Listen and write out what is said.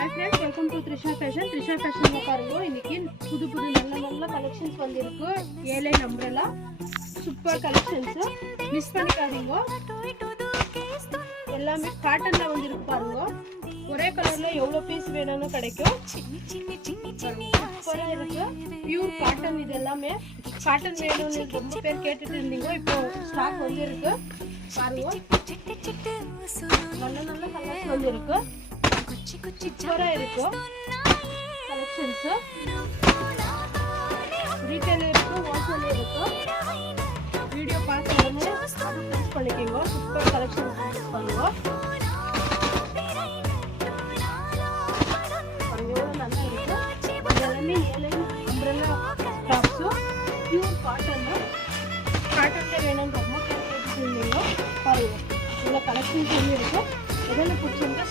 Hi friends, welcome to Trisha Fashion. Trisha Fashion பாருங்க இன்னைக்கு புது நல்ல கலெக்ஷன்ஸ் வந்திருக்கு. ஏலை அம்ப்ரெல்லா சூப்பர் கலெக்ஷன்ஸ். மிஸ் பண்ணிக்காதீங்க. எல்லாமே காட்டன்ல வந்திருக்கு பாருங்க. ஒரே கலர்ல எவ்வளவு பீஸ் வேணும்னு கிடைக்கும். சூப்பரா இருக்கு. பியூர் காட்டன் இது எல்லாமே. காட்டன் வேணும்னு ரொம்ப பேர் கேட்டுட்டு இருந்தீங்க. இப்போ ஸ்டாக் வந்திருக்கு. பாருங்க. நல்ல கலர்ஸ் வந்திருக்கு. சூப்பரா இருக்கு கலெக்ஷன்ஸ். ரீட்டைல் இருக்கு, ஹோல்சேல் இருக்கு. வீடியோ பார்த்து உடனே யூஸ் பண்ணிக்கோங்க. சூப்பர் கலெக்ஷன்ஸ் யூஸ் பண்ணுங்க. நல்லா இருக்கு. இதெல்லாமே ஏலை அம்ப்ரெல்லா டாப்ஸ் பியூர் காட்டன்ல வேணும்னு ரொம்ப கேட்டுட்டு இருந்தீங்க. பாருங்க இவ்வளோ கலெக்ஷன்ஸ் இருக்கு. எதில் பிடிச்சிருந்தா